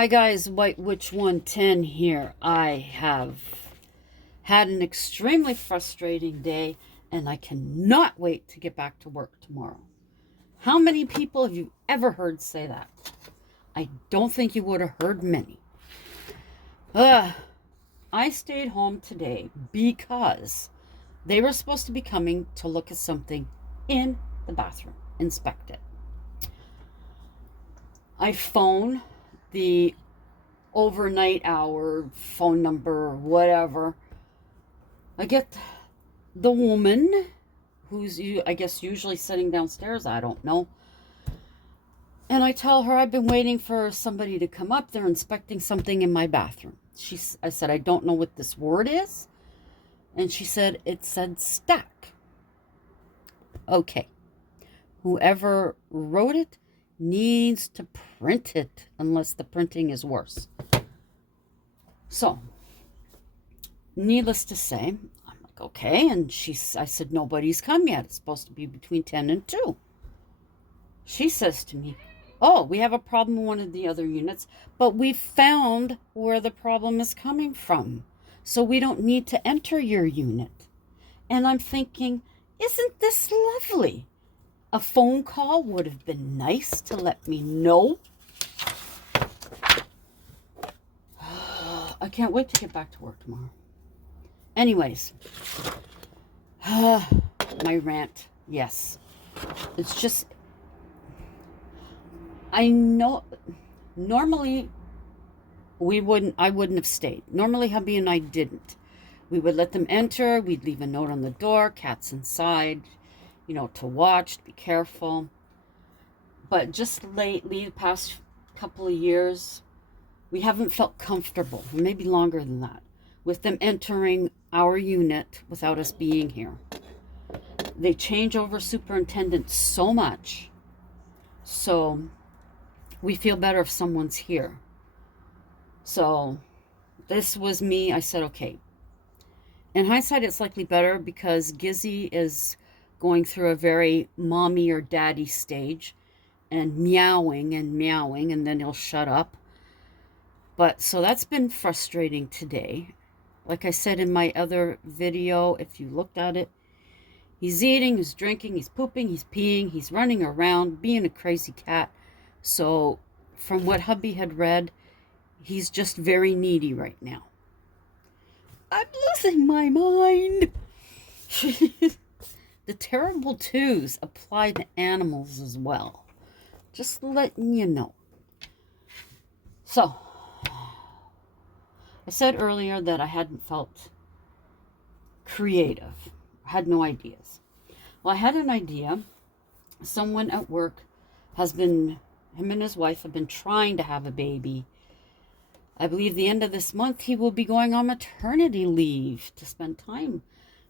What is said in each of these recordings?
Hi guys, White Witch 110 here. I have had an extremely frustrating day and I cannot wait to get back to work tomorrow. How many people have you ever heard say that? I don't think you would have heard many. I stayed home today because they were supposed to be coming to look at something in the bathroom, inspect it. I phone the overnight hour phone number, whatever. I get the woman who's, I guess, usually sitting downstairs. I don't know. And I tell her I've been waiting for somebody to come up. They're inspecting something in my bathroom. I said, I don't know what this word is. And she said, it said stack. Okay. Whoever wrote it needs to print it unless the printing is worse. So, needless to say, I'm like, okay. And I said, nobody's come yet. It's supposed to be between 10 and 2. She says to me, oh, we have a problem in one of the other units, but we found where the problem is coming from. So we don't need to enter your unit. And I'm thinking, isn't this lovely? A phone call would have been nice to let me know. I can't wait to get back to work tomorrow. Anyways, my rant, yes. It's just, I know, normally I wouldn't have stayed. Normally hubby and I didn't. We would let them enter, we'd leave a note on the door, cats inside, to watch, to be careful. But just lately, the past couple of years, we haven't felt comfortable, maybe longer than that, with them entering our unit without us being here. They change over superintendents so much, so we feel better if someone's here. So this was me. I said, okay. In hindsight, it's likely better because Gizzy is going through a very mommy or daddy stage and meowing, and then he'll shut up. But so that's been frustrating today. Like I said in my other video, if you looked at it, he's eating, he's drinking, he's pooping, he's peeing, he's running around, being a crazy cat. So from what hubby had read, he's just very needy right now. I'm losing my mind. The terrible twos apply to animals as well. Just letting you know. So, I said earlier that I hadn't felt creative. I had no ideas. Well, I had an idea. Someone at work him and his wife have been trying to have a baby. I believe the end of this month he will be going on maternity leave to spend time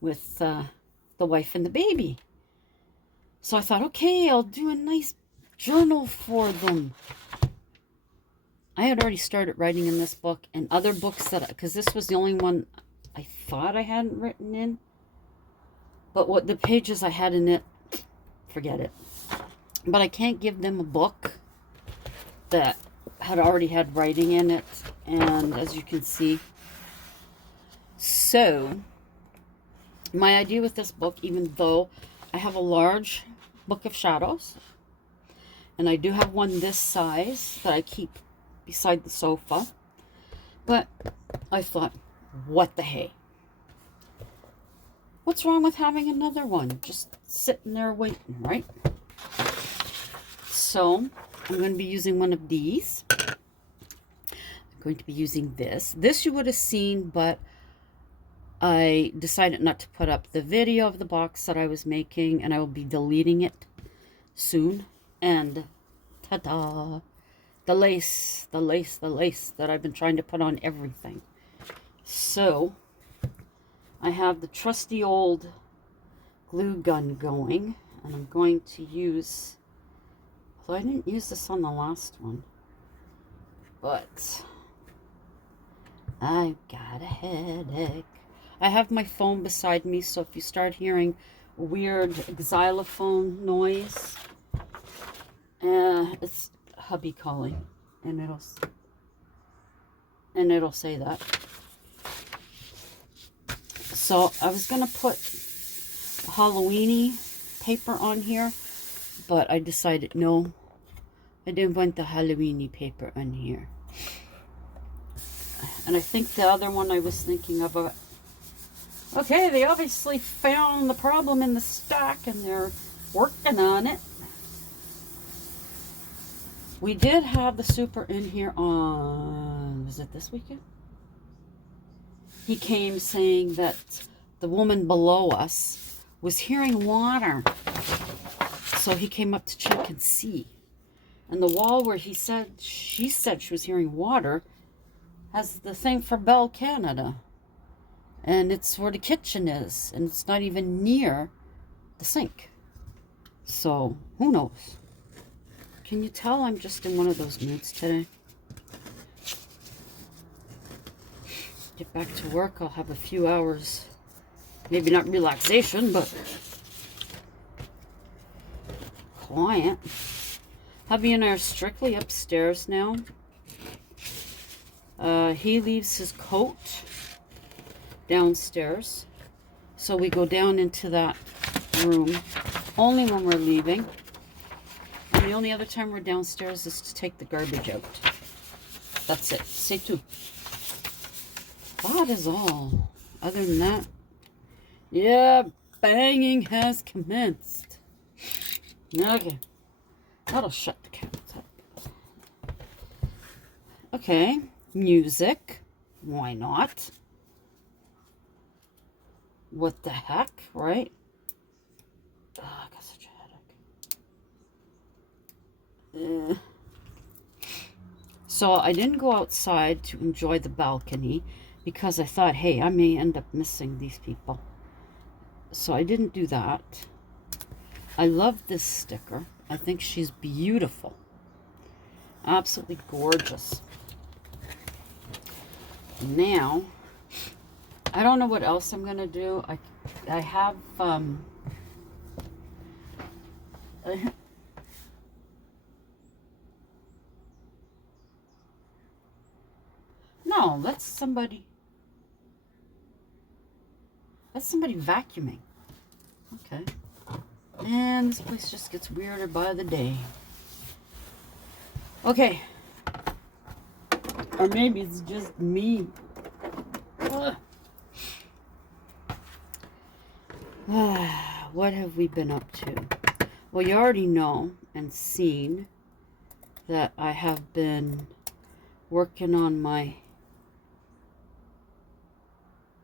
with the wife and the baby. So I thought, okay, I'll do a nice journal for them. I had already started writing in this book and other books because this was the only one I thought I hadn't written in. But what the pages I had in it, forget it. But I can't give them a book that had already had writing in it. And as you can see, so my idea with this book, even though I have a large book of shadows, and I do have one this size that I keep beside the sofa, but I thought, what the hey? What's wrong with having another one? Just sitting there waiting, right? So I'm going to be using one of these. I'm going to be using this. This you would have seen, but I decided not to put up the video of the box that I was making, and I will be deleting it soon. And ta-da! The lace that I've been trying to put on everything. So, I have the trusty old glue gun going, and I'm going to use, although I didn't use this on the last one, but I've got a headache. I have my phone beside me, so if you start hearing weird xylophone noise, it's hubby calling, and and it'll say that. So I was going to put Halloweeny paper on here, but I decided no, I didn't want the Halloweeny paper on here. And I think the other one I was thinking of, okay, they obviously found the problem in the stock and they're working on it. We did have the super in here on, was it this weekend? He came saying that the woman below us was hearing water. So he came up to check and see. And the wall where she said she was hearing water has the thing for Bell Canada. And it's where the kitchen is. And it's not even near the sink. So, who knows? Can you tell I'm just in one of those moods today? Get back to work, I'll have a few hours, maybe not relaxation, but quiet. Hubby and I are strictly upstairs now. He leaves his coat downstairs, so we go down into that room only when we're leaving. And the only other time we're downstairs is to take the garbage out. That's it. C'est tout. That is all. Other than that, yeah, banging has commenced. Okay. That'll shut the cats up. Okay. Music. Why not? What the heck, right? Oh, I got such a headache. So I didn't go outside to enjoy the balcony because I thought, hey, I may end up missing these people. So I didn't do that. I love this sticker. I think she's beautiful. Absolutely gorgeous. Now, I don't know what else I'm going to do. I have... No, that's somebody vacuuming. Okay. And this place just gets weirder by the day. Okay. Or maybe it's just me. What have we been up to? Well, you already know and seen that I have been working on my...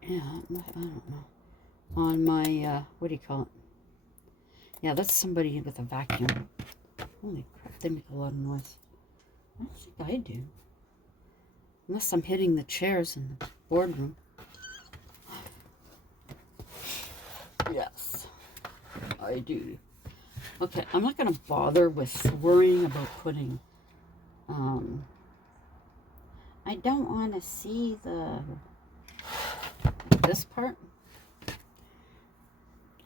Yeah, I don't know. On my, what do you call it? Yeah, that's somebody with a vacuum. Holy crap, they make a lot of noise. I don't think I do. Unless I'm hitting the chairs in the boardroom. Yes, I do. Okay, I'm not going to bother with worrying about putting, I don't want to see this part.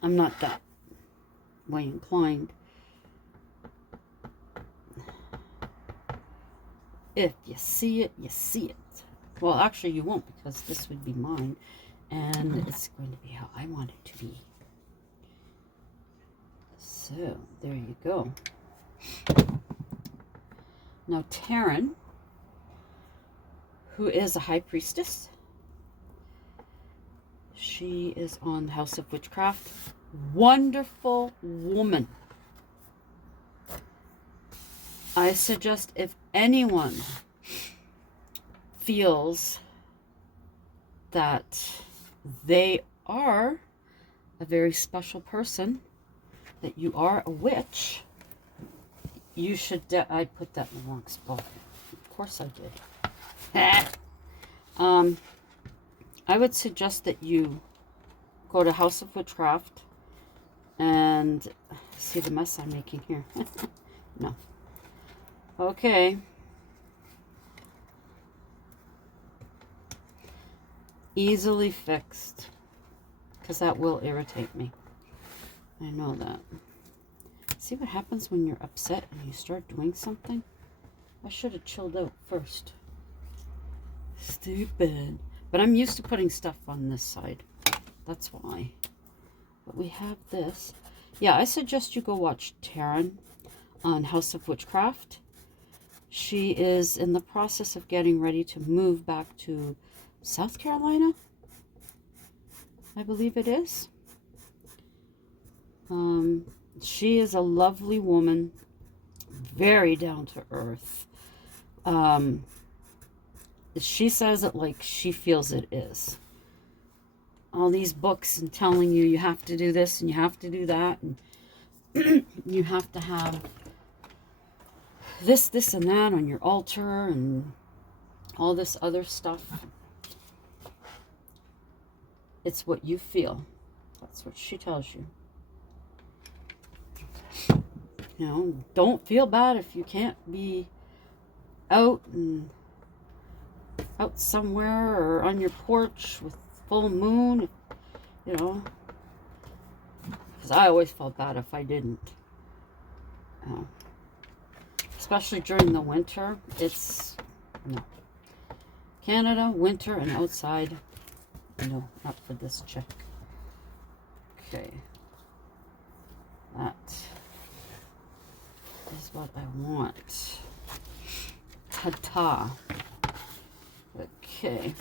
I'm not that way inclined. If you see it, you see it. Well, actually you won't, because this would be mine, and it's going to be how I want it to be. So, there you go. Now, Taryn, who is a high priestess, she is on the House of Witchcraft. Wonderful woman. I suggest if anyone feels that they are a very special person, that you are a witch, you should... I put that in the wrong spot. Of course I did. I would suggest that you go to House of Witchcraft and see the mess I'm making here. No. Okay. Easily fixed. Because that will irritate me. I know that. See what happens when you're upset and you start doing something? I should have chilled out first. Stupid. But I'm used to putting stuff on this side. That's why. But we have this. Yeah, I suggest you go watch Taryn on House of Witchcraft. She is in the process of getting ready to move back to South Carolina, I believe it is. She is a lovely woman, very down to earth. She says it like she feels it is. All these books and telling you you have to do this and you have to do that and you have to have this, and that on your altar and all this other stuff. It's what you feel. That's what she tells you. You know, don't feel bad if you can't be out somewhere or on your porch with full moon, you know, because I always felt bad if I didn't. Especially during the winter. It's no. Canada, winter and outside. No, not for this chick. Okay. That is what I want. Ta-ta. Okay.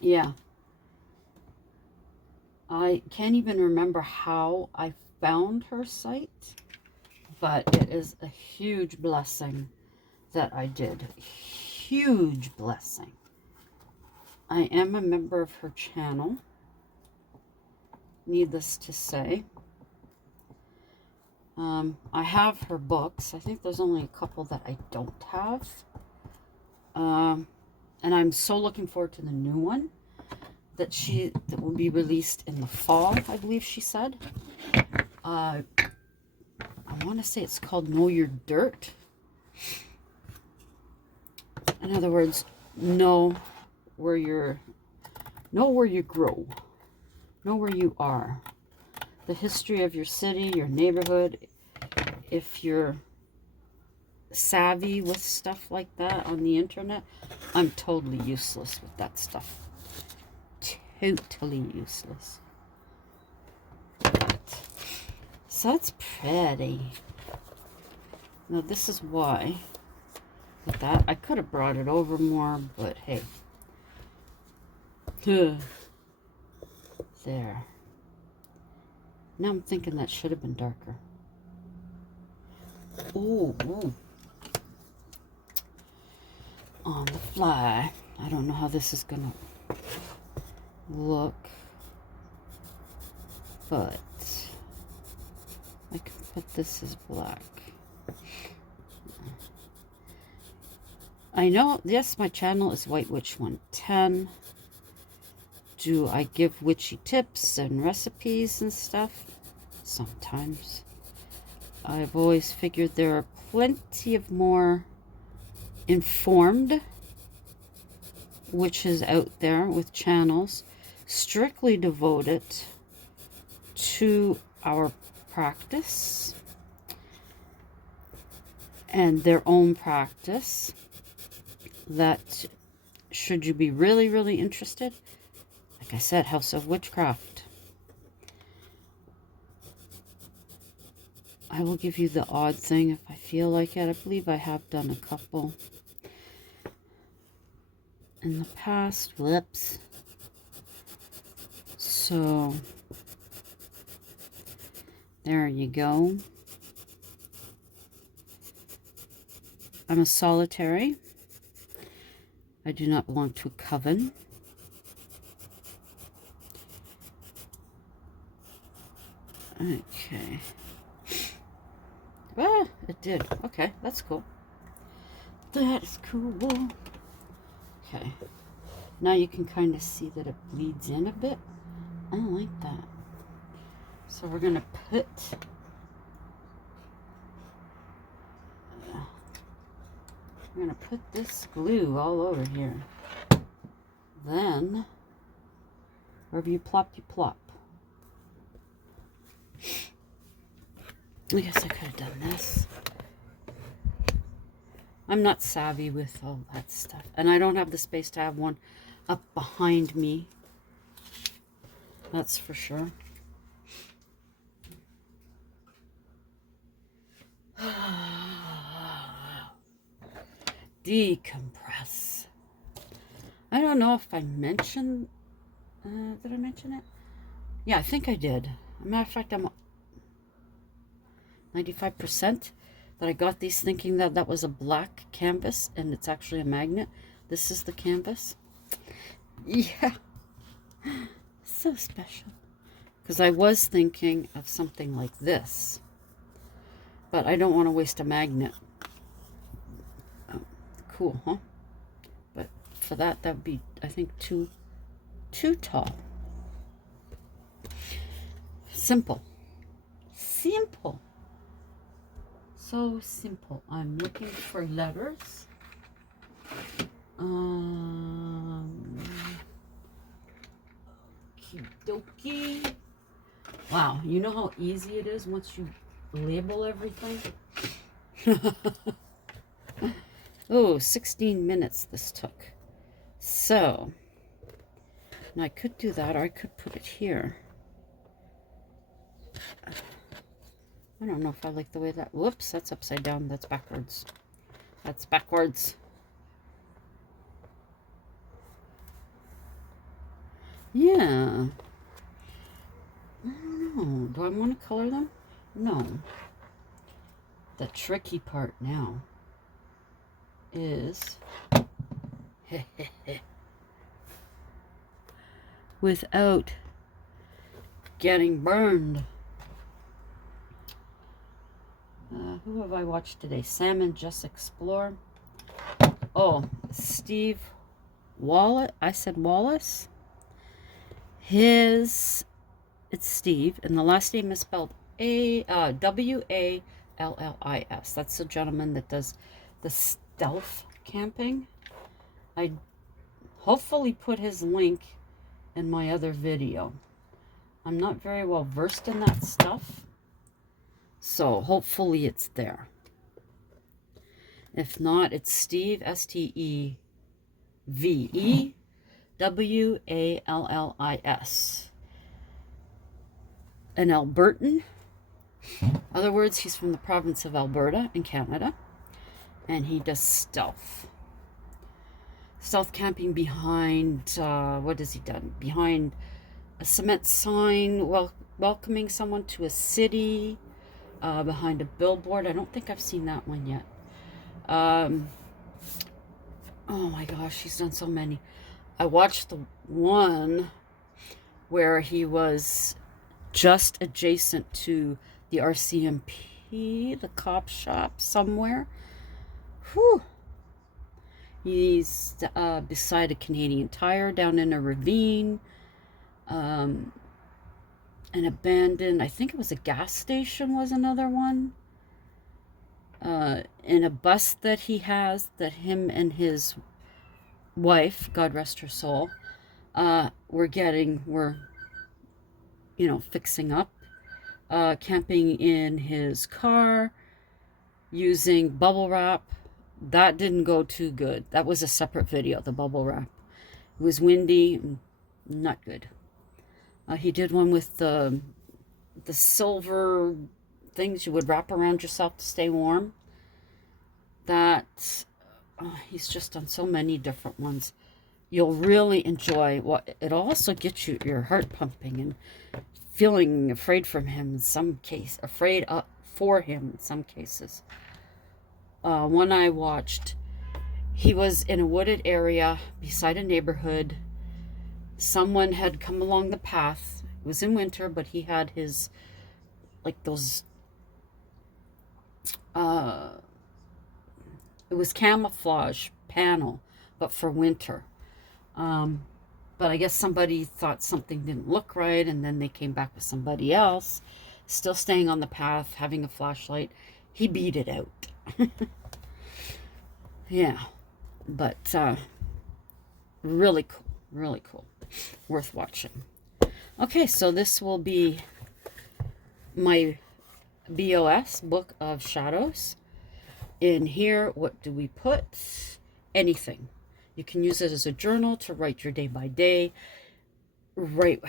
Yeah. I can't even remember how I found her site, but it is a huge blessing that I did. Huge blessing. I am a member of her channel, needless to say. I have her books. I think there's only a couple that I don't have. And I'm so looking forward to the new one that will be released in the fall, I believe she said. I want to say it's called Know Your Dirt. In other words, know where you grow, know where you are, the history of your city, your neighborhood. If you're savvy with stuff like that on the internet, I'm totally useless with that stuff. Totally useless. So that's pretty. Now this is why. With that, I could have brought it over more, but hey. There. Now I'm thinking that should have been darker. Ooh. On the fly. I don't know how this is gonna look, but I can put this as black. I know, yes, my channel is White Witch 110. Do I give witchy tips and recipes and stuff? Sometimes. I've always figured there are plenty of more informed witches out there with channels strictly devoted to our practice and their own practice, that should you be really, really interested, like I said, House of Witchcraft. I will give you the odd thing if I feel like it. I believe I have done a couple in the past. Whoops. So there you go. I'm a solitary. I do not belong to a coven. Okay. Ah, it did. Okay, that's cool. That's cool. Okay. Now you can kind of see that it bleeds in a bit. I like that. So we're going to put... we're going to put this glue all over here. Then, wherever you plop, you plop. I guess I could have done this. I'm not savvy with all that stuff. And I don't have the space to have one up behind me. That's for sure. Decompress. I don't know if I mentioned... did I mention it? Yeah, I think I did. As a matter of fact, I'm 95% that I got these thinking that that was a black canvas, and it's actually a magnet. This is the canvas. Yeah. So special. Because I was thinking of something like this. But I don't want to waste a magnet. Cool, huh? But for that would be, I think, too tall. Simple. Simple. So simple. I'm looking for letters. Okie dokie. Wow, you know how easy it is once you label everything? Oh, 16 minutes this took. So, now I could do that, or I could put it here. I don't know if I like the way that... Whoops, that's upside down. That's backwards. That's backwards. Yeah. I don't know. Do I want to color them? No. The tricky part now is without getting burned. Who have I watched today? Sam and Just Explore. Oh, Steve Wallace. I said Wallace. It's Steve, and the last name is spelled W-A-L-L-I-S. That's the gentleman that does the stealth camping. I hopefully put his link in my other video. I'm not very well versed in that stuff, so hopefully it's there. If not, it's Steve, S-T-E-V-E-W-A-L-L-I-S. An Albertan. In other words, he's from the province of Alberta in Canada, and he does stealth camping behind, what has he done? Behind a cement sign welcoming someone to a city, behind a billboard. I don't think I've seen that one yet. Oh my gosh, he's done so many. I watched the one where he was just adjacent to the RCMP, the cop shop somewhere. Whew. He's beside a Canadian Tire down in a ravine. An abandoned, I think it was a gas station was another one. In a bus that he has, that him and his wife, God rest her soul, were fixing up. Camping in his car, using bubble wrap. That didn't go too good. That was a separate video, the bubble wrap. It was windy, not good. He did one with the silver things you would wrap around yourself to stay warm. He's just done so many different ones. You'll really enjoy it'll also get your heart pumping and feeling afraid for him in some case, for him in some cases. One I watched, he was in a wooded area beside a neighborhood. Someone had come along the path. It was in winter, but he had his, like those, it was camouflage panel, but for winter. But I guess somebody thought something didn't look right, and then they came back with somebody else, still staying on the path, having a flashlight. He beat it out. Yeah, but really cool, really cool. Worth watching. Okay, so this will be my BOS, Book of Shadows. In here, what do we put? Anything. You can use it as a journal to write your day by day. Write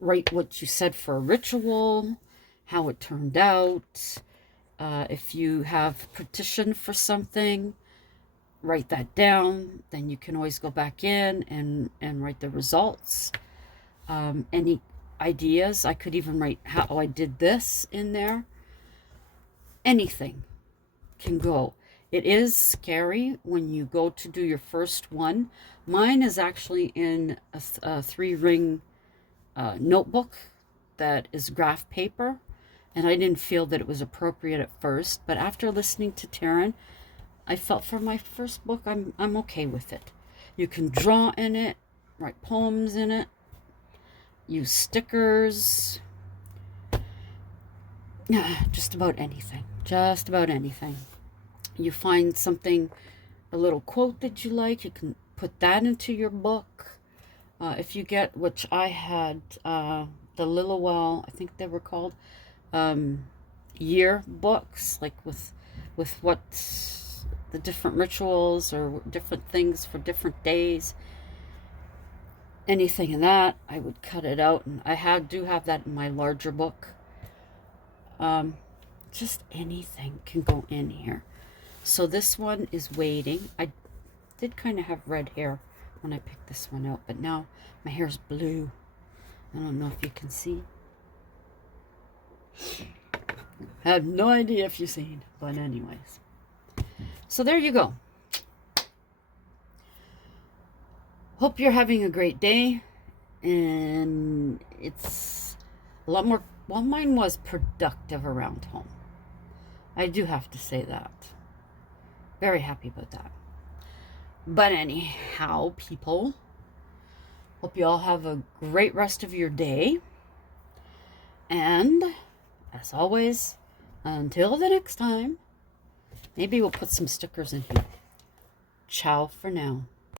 what you said for a ritual, how it turned out. If you have petition for something, write that down. Then you can always go back in and write the results. Any ideas? I could even write how I did this in there. Anything can go. It is scary when you go to do your first one. Mine is actually in a 3-ring notebook that is graph paper, and I didn't feel that it was appropriate at first, but after listening to Taryn, I felt for my first book I'm okay with it. You can draw in it, write poems in it, use stickers, just about anything. Just about anything. You find something, a little quote that you like, you can put that into your book. If you get, which I had, the Lillywell, I think they were called, year books, like with what the different rituals or different things for different days. Anything in that, I would cut it out, and I do have that in my larger book. Just anything can go in here. So this one is waiting. I did kind of have red hair when I picked this one out, but now my hair's blue. I don't know if you can see. I have no idea if you've seen, but anyways. So there you go. Hope you're having a great day, and it's a lot more, well, mine was productive around home. I do have to say that. Very happy about that. But anyhow, people, hope you all have a great rest of your day. And as always, until the next time, maybe we'll put some stickers in here. Ciao for now.